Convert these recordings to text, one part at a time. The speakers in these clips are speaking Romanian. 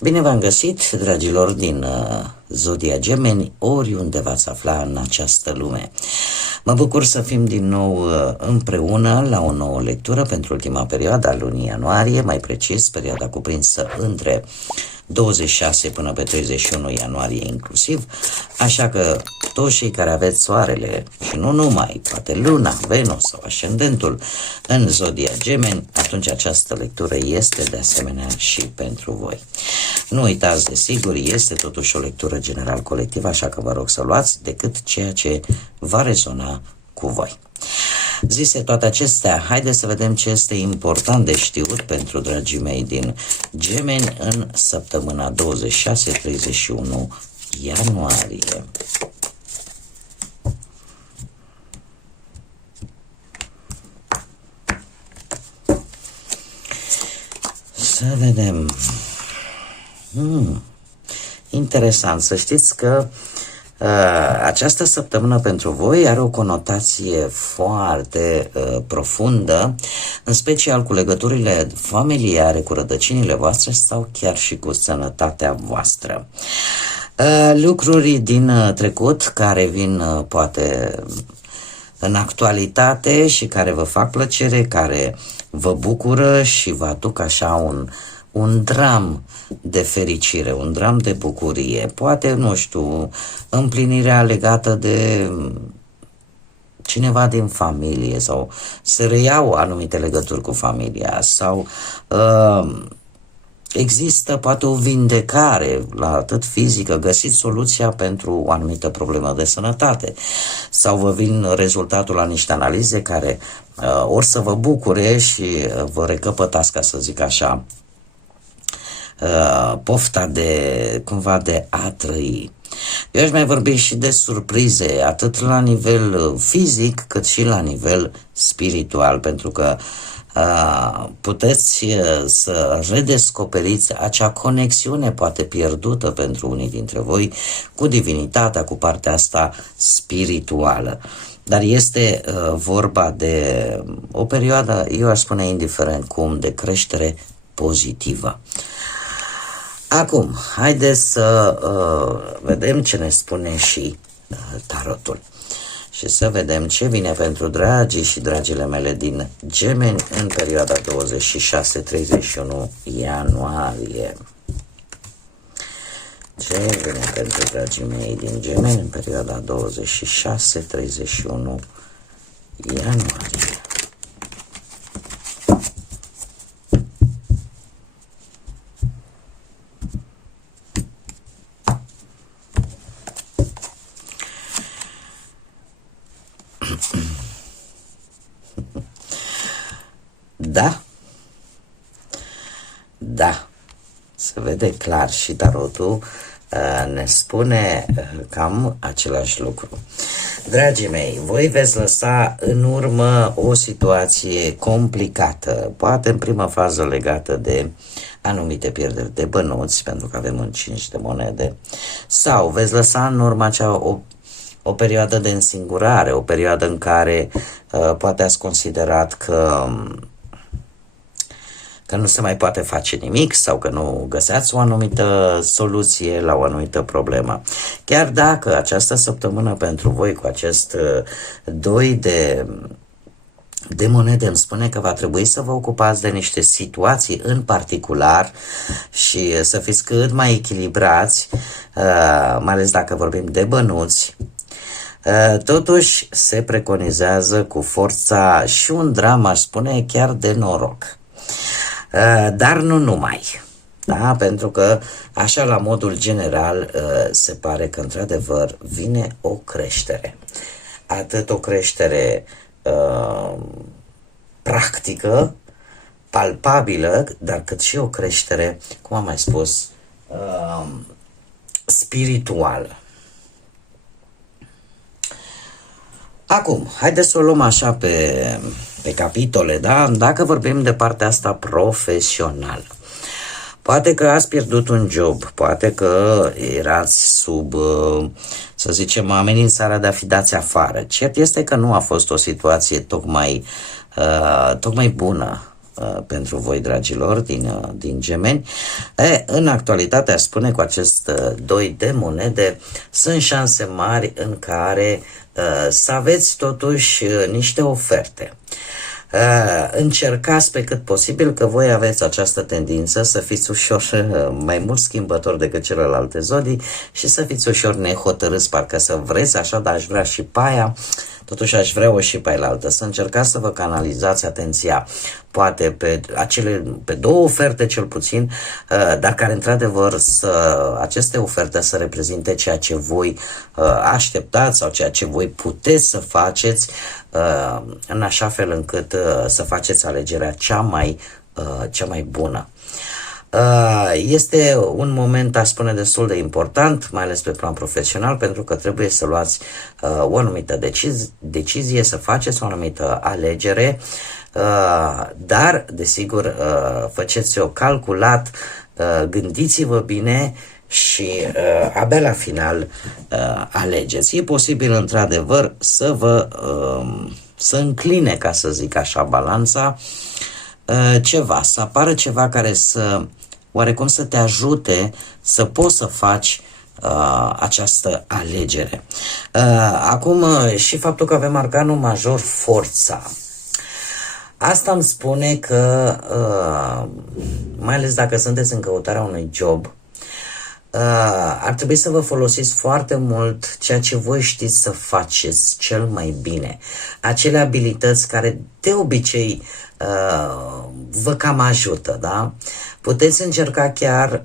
Bine v-am găsit, dragilor din Zodia Gemeni, oriunde v-ați afla în această lume. Mă bucur să fim din nou împreună la o nouă lectură pentru ultima perioadă a lunii ianuarie, mai precis perioada cuprinsă între 26 până pe 31 ianuarie inclusiv, așa că toți cei care aveți soarele și nu numai, poate luna, Venus sau ascendentul în Zodia Gemeni, atunci această lectură este de asemenea și pentru voi. Nu uitați, desigur, este totuși o lectură general colectivă, așa că vă rog să luați decât ceea ce va rezona cu voi. Zise toate acestea, haideți să vedem ce este important de știut pentru dragii mei din Gemeni în săptămâna 26-31 ianuarie. Să vedem. Interesant, să știți că această săptămână pentru voi are o conotație foarte profundă, în special cu legăturile familiare, cu rădăcinile voastre sau chiar și cu sănătatea voastră. Lucruri din trecut care vin poate în actualitate și care vă fac plăcere, care vă bucură și vă aduc așa un dram de fericire, un dram de bucurie, poate, nu știu, împlinirea legată de cineva din familie sau se reiau anumite legături cu familia sau există poate o vindecare, la atât fizică, găsiți soluția pentru o anumită problemă de sănătate sau vă vin rezultatul la niște analize care ori să vă bucure și vă recăpătați, ca să zic așa, pofta de cumva de a trăi. Eu aș mai vorbi și de surprize, atât la nivel fizic cât și la nivel spiritual, pentru că puteți să redescoperiți acea conexiune poate pierdută pentru unii dintre voi cu divinitatea, cu partea asta spirituală. Dar este vorba de o perioadă, eu aș spune indiferent cum, de creștere pozitivă. Acum, haideți să vedem ce ne spune și tarotul. Și să vedem ce vine pentru dragii și dragile mele din Gemeni în perioada 26-31 ianuarie. Ce vine pentru dragii mei din Gemeni în perioada 26-31 ianuarie. Da, se vede clar și tarotul ne spune cam același lucru. Dragii mei, voi veți lăsa în urmă o situație complicată, poate în prima fază legată de anumite pierderi de bănuți, pentru că avem un 5 de monede, sau veți lăsa în urmă o perioadă de însingurare, o perioadă în care poate ați considerat că nu se mai poate face nimic sau că nu găseați o anumită soluție la o anumită problemă. Chiar dacă această săptămână pentru voi cu acest 2 de monede îmi spune că va trebui să vă ocupați de niște situații în particular și să fiți cât mai echilibrați, mai ales dacă vorbim de bănuți, totuși se preconizează cu forța și un dram, aș spune, chiar de noroc. Dar nu numai, da? Pentru că așa la modul general se pare că într-adevăr vine o creștere, atât o creștere practică, palpabilă, dar cât și o creștere, cum am mai spus, spirituală. Acum, haideți să o luăm așa pe capitole, da? Dacă vorbim de partea asta profesională, poate că ați pierdut un job, poate că erați sub, să zicem, amenințarea de a fi dați afară. Cert este că nu a fost o situație tocmai bună pentru voi, dragilor, din Gemeni. În actualitate, aș spune, cu acest 2 de monede, sunt șanse mari în care să aveți totuși niște oferte. Încercați pe cât posibil, că voi aveți această tendință să fiți ușor mai mult schimbători decât celelalte zodii și să fiți ușor nehotărâți, parcă să vreți așa, dar aș vrea și pe aia, totuși aș vrea-o și pe ailaltă. Să încercați să vă canalizați atenția poate pe 2 oferte cel puțin, dar care într-adevăr aceste oferte să reprezinte ceea ce voi așteptați sau ceea ce voi puteți să faceți, în așa fel încât să faceți alegerea cea mai bună. Este un moment, aș spune, destul de important, mai ales pe plan profesional, pentru că trebuie să luați o anumită decizie, să faceți o anumită alegere, dar, desigur, faceți-o calculat, gândiți-vă bine și abia la final alegeți. E posibil, într-adevăr, să încline, ca să zic așa, balanța, să apară ceva care oarecum să te ajute să poți să faci această alegere. Acum, și faptul că avem arcanul major, forța. Asta îmi spune că, mai ales dacă sunteți în căutarea unui job, ar trebui să vă folosiți foarte mult ceea ce voi știți să faceți cel mai bine. Acele abilități care de obicei vă cam ajută, da? Puteți încerca chiar,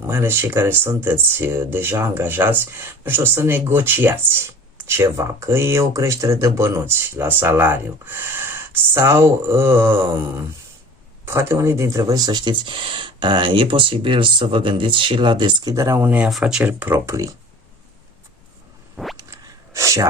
mai ales cei care sunteți deja angajați, nu știu, să negociați ceva, că e o creștere de bănuți la salariu. Sau poate unii dintre voi, să știți, e posibil să vă gândiți și la deschiderea unei afaceri proprii. Și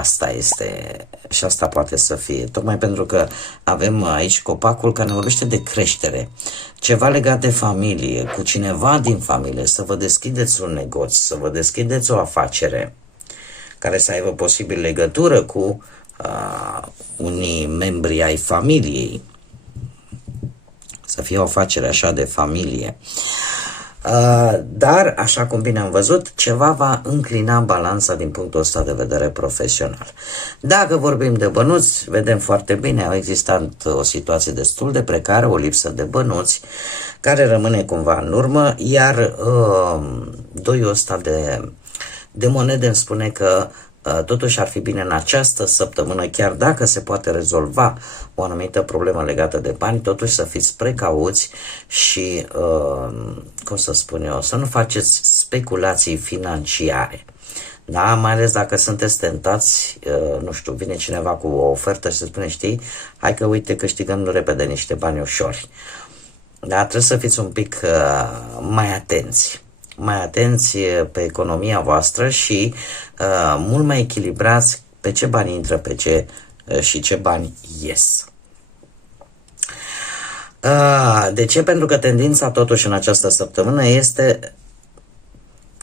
asta poate să fie, tocmai pentru că avem aici copacul care ne vorbește de creștere, ceva legat de familie, cu cineva din familie, să vă deschideți un negoț, să vă deschideți o afacere care să aibă posibil legătură cu unii membri ai familiei, să fie o afacere așa de familie. Dar, așa cum bine am văzut, ceva va înclina balanța din punctul ăsta de vedere profesional. Dacă vorbim de bănuți, vedem foarte bine, a existat o situație destul de precară, o lipsă de bănuți, care rămâne cumva în urmă, iar doiul ăsta de monede îmi spune că totuși ar fi bine în această săptămână, chiar dacă se poate rezolva o anumită problemă legată de bani, totuși să fiți precauți și, cum să spun eu, să nu faceți speculații financiare. Da? Mai ales dacă sunteți tentați, nu știu, vine cineva cu o ofertă și se spune, știi, hai că uite câștigăm repede niște bani ușori. Da? Trebuie să fiți un pic mai atenți pe economia voastră și mult mai echilibrați pe ce bani intră și ce bani ies. De ce? Pentru că tendința totuși în această săptămână este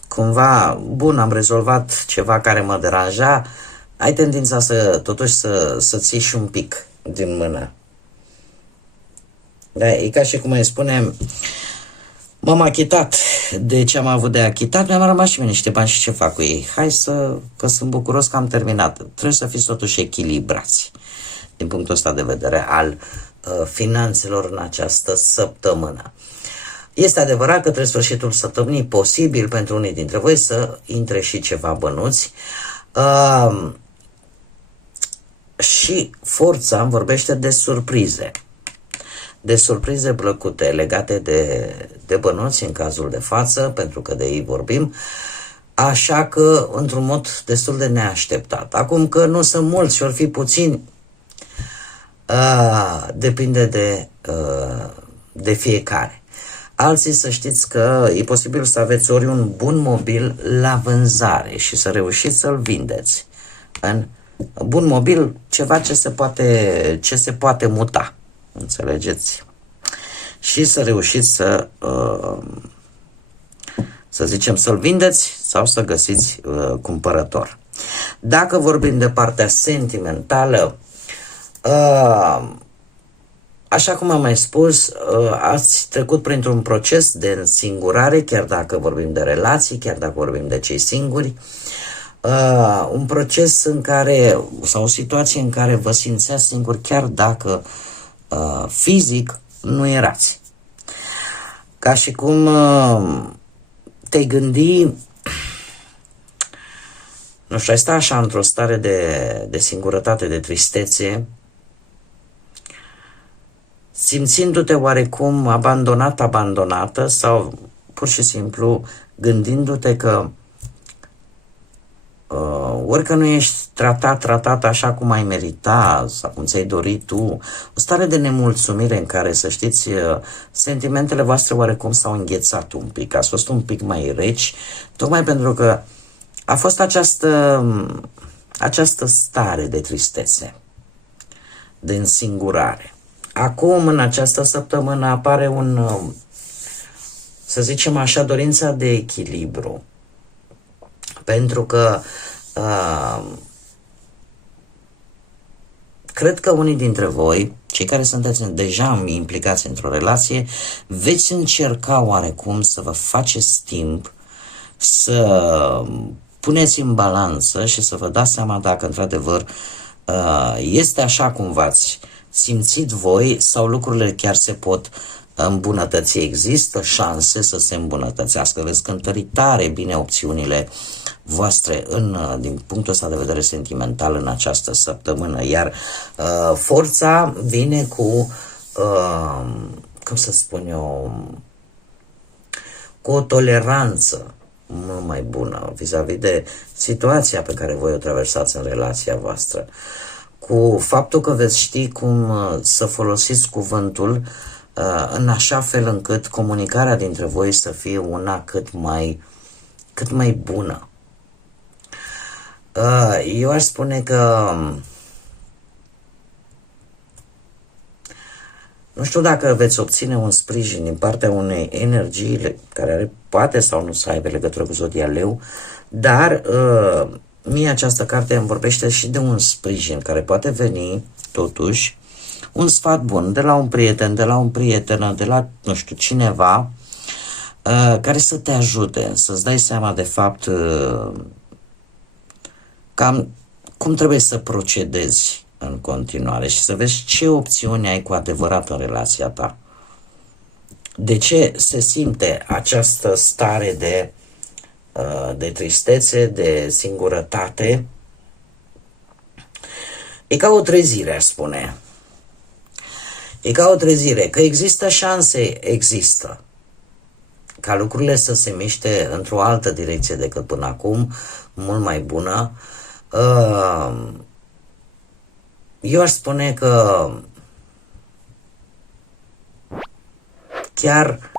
cumva, bun, am rezolvat ceva care mă deranja, ai tendința totuși să-ți ieși un pic din mână. Da, e ca și cum îi spunem, m-am achitat de ce am avut de achitat, mi-am rămas și mie niște bani și ce fac cu ei? Că sunt bucuros că am terminat. Trebuie să fiți totuși echilibrați din punctul ăsta de vedere al finanțelor în această săptămână. Este adevărat că spre sfârșitul săptămânii posibil pentru unii dintre voi să intre și ceva bănuți. Și forța îmi vorbește de surprize. De surprize plăcute legate de bănuți în cazul de față, pentru că de ei vorbim, așa că într-un mod destul de neașteptat. Acum că nu sunt mulți și or fi puțini, depinde de fiecare. Alții să știți că e posibil să aveți ori un bun mobil la vânzare și să reușiți să-l vindeți în Bun mobil, ceva ce se poate muta, înțelegeți? Și să reușiți să zicem, să-l vindeți sau să găsiți cumpărător. Dacă vorbim de partea sentimentală, așa cum am mai spus, ați trecut printr-un proces de însingurare, chiar dacă vorbim de relații, chiar dacă vorbim de cei singuri, un proces în care, sau o situație în care vă simțeați singuri chiar dacă fizic nu erați. Ca și cum te-ai gândi, nu știu, ai sta așa într-o stare de singurătate, de tristețe, simțindu-te oarecum abandonată sau pur și simplu gândindu-te că ori că nu ești tratat așa cum ai merita sau cum ți-ai dorit tu, o stare de nemulțumire în care, să știți, sentimentele voastre oarecum s-au înghețat un pic, ați fost un pic mai reci, tocmai pentru că a fost această stare de tristețe, de însingurare. Acum, în această săptămână, apare să zicem așa, dorința de echilibru. Pentru că cred că unii dintre voi, cei care sunteți deja implicați într-o relație, veți încerca oarecum să vă faceți timp, să puneți în balanță și să vă dați seama dacă într-adevăr este așa cum v-ați simțit voi sau lucrurile chiar se pot îmbunătăți. Există șanse să se îmbunătățească. Veți cântări tare bine opțiunile voastre din punctul ăsta de vedere sentimental în această săptămână, iar forța vine cu cum să spun eu, cu o toleranță mult mai bună vis-a-vis de situația pe care voi o traversați în relația voastră, cu faptul că veți ști cum să folosiți cuvântul în așa fel încât comunicarea dintre voi să fie una cât mai bună. Eu aș spune că nu știu dacă veți obține un sprijin din partea unei energii care poate sau nu să aibă legătură cu Zodia Leu, dar mie această carte îmi vorbește și de un sprijin care poate veni totuși, un sfat bun de la un prieten, de la o prietenă, de la, nu știu, cineva care să te ajute, să-ți dai seama de fapt cam cum trebuie să procedezi în continuare și să vezi ce opțiuni ai cu adevărat în relația ta. De ce se simte această stare de tristețe, de singurătate? E ca o trezire, aș spune. E ca o trezire, că există șanse, există. Ca lucrurile să se miște într-o altă direcție decât până acum, mult mai bună. Eu aș spune că chiar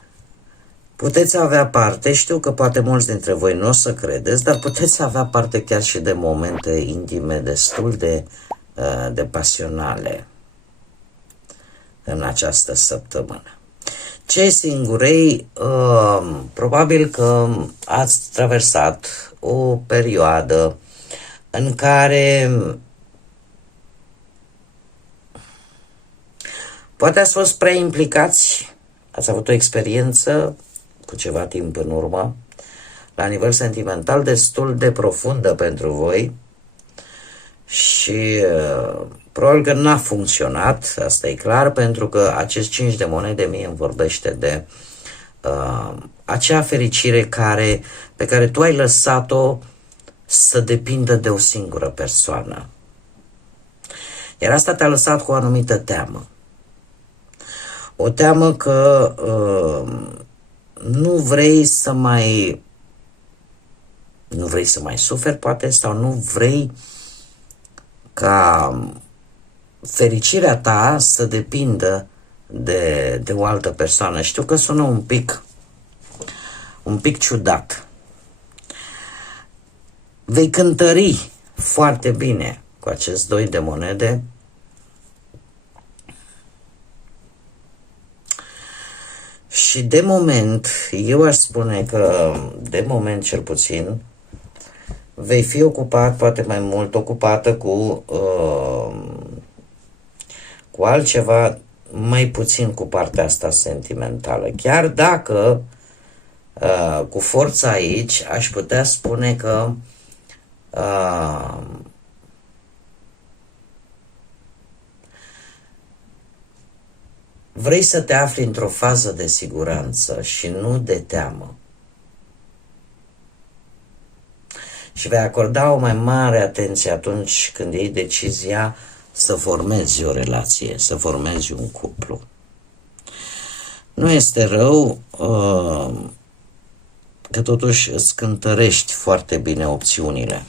puteți avea parte, știu că poate mulți dintre voi nu o să credeți, dar puteți avea parte chiar și de momente intime destul de pasionale în această săptămână. Cei singurei, probabil că ați traversat o perioadă în care poate ați fost prea implicați, ați avut o experiență cu ceva timp în urmă, la nivel sentimental destul de profundă pentru voi și probabil că n-a funcționat, asta e clar, pentru că acest 5 de monede mie îmi vorbește de acea fericire pe care tu ai lăsat-o să depindă de o singură persoană. Iar asta te-a lăsat cu o anumită teamă. O teamă că nu vrei să mai suferi, poate, sau nu vrei ca fericirea ta să depindă de o altă persoană. Știu că sună un pic ciudat. Vei cântări foarte bine cu acest 2 de monede. Și de moment, eu aș spune că, de moment cel puțin, vei fi ocupat, poate mai mult ocupată cu altceva, mai puțin cu partea asta sentimentală. Chiar dacă cu forța aici aș putea spune că vrei să te afli într-o fază de siguranță și nu de teamă. Și vei acorda o mai mare atenție atunci când iei decizia să formezi o relație, să formezi un cuplu. Nu este rău că totuși îți cântărești foarte bine opțiunile.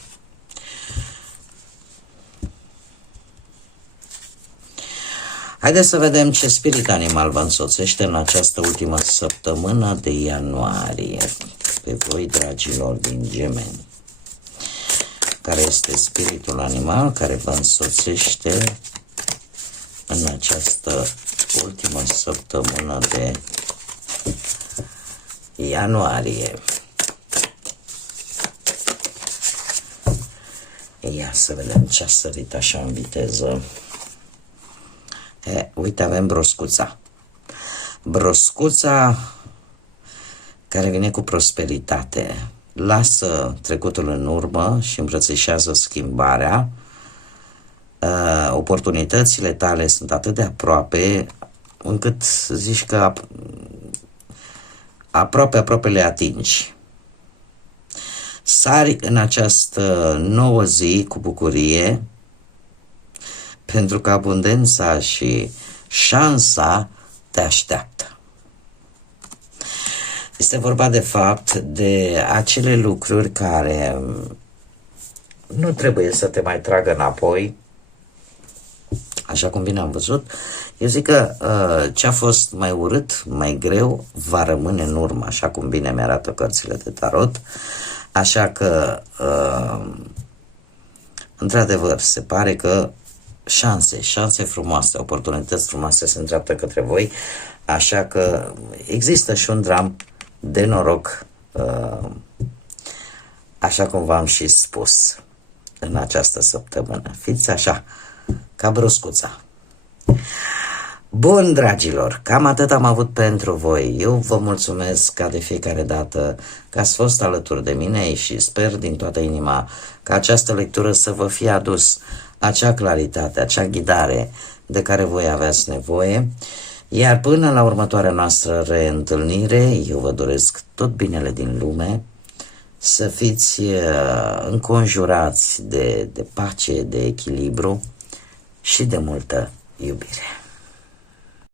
Haideți să vedem ce spirit animal vă însoțește în această ultimă săptămână de ianuarie. Pe voi, dragilor din Gemeni. Care este spiritul animal care vă însoțește în această ultimă săptămână de ianuarie. Ia să vedem ce a sărit așa în viteză. Uite, avem broscuța. Broscuța care vine cu prosperitate. Lasă trecutul în urmă și îmbrățișează schimbarea. Oportunitățile tale sunt atât de aproape încât zici că aproape le atingi. Sari în această nouă zi cu bucurie, pentru că abundența și șansa te așteaptă. Este vorba de fapt de acele lucruri care nu trebuie să te mai tragă înapoi, așa cum bine am văzut. Eu zic că ce a fost mai urât, mai greu, va rămâne în urmă, așa cum bine mi-arată cărțile de tarot. Așa că, într-adevăr, se pare că șanse frumoase, oportunități frumoase se îndreaptă către voi, așa că există și un dram de noroc, așa cum v-am și spus în această săptămână. Fiți așa, ca broscuța. Bun, dragilor, cam atât am avut pentru voi. Eu vă mulțumesc ca de fiecare dată că ați fost alături de mine și sper din toată inima că această lectură să vă fie adus acea claritate, acea ghidare de care voi aveați nevoie. Iar până la următoarea noastră reîntâlnire, eu vă doresc tot binele din lume, să fiți înconjurați de pace, de echilibru și de multă iubire.